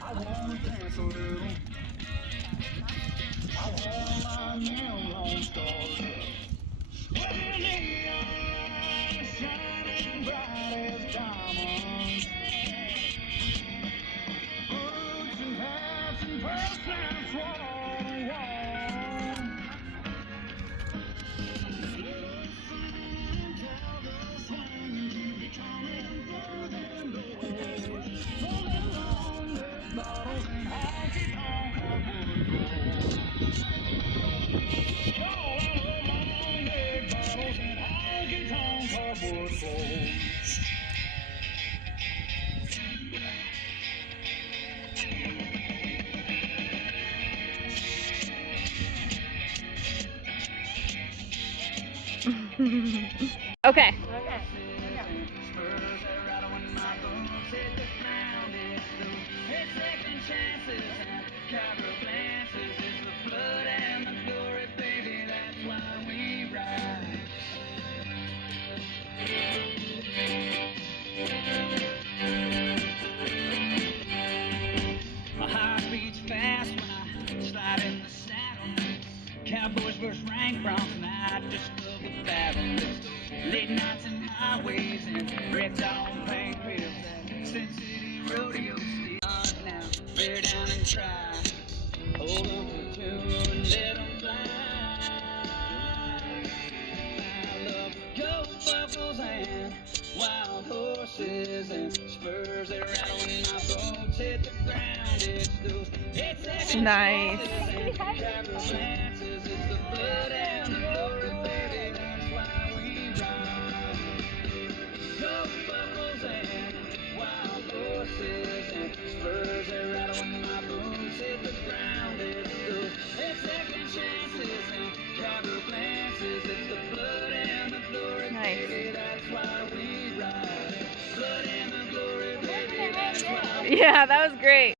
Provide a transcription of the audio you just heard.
I wanna dance a little. I want my neon stars. Well, neon shining bright as diamonds. Boots and hats and purse snacks wall to wall. Little singing, tell the swing, keep me coming through them doors. Rolling along with bottles and honky-tonk hardwood floors. Rolling along with bottles and honky-tonk hardwood floors. Okay. Okay. Spurs are rattling my boots hit the ground. It's second chances and cowgirl glances. It's the blood and the glory, baby. That's why we ride. My heart beats fast when I slide in the saddle. Cowboys versus rank broncs, and I just love the battle. Late nights and highways and red dawn paint trips at Sin City Rodeo. Still now, bear down and try. Hold on for two and let them fly. I love gold buffaloes and wild horses and spurs that rattle when my bones hit the ground. It's those Nice. glances, it's the blood and the glory, baby. That's why we ride. Gold buckles and wild horses and spurs that rattle when my boots hit the ground. It's second chances and cowgirl glances. It's the blood and the glory, Nice. baby. That's why we ride. Blood and the glory, baby. That's why we Yeah, that was great.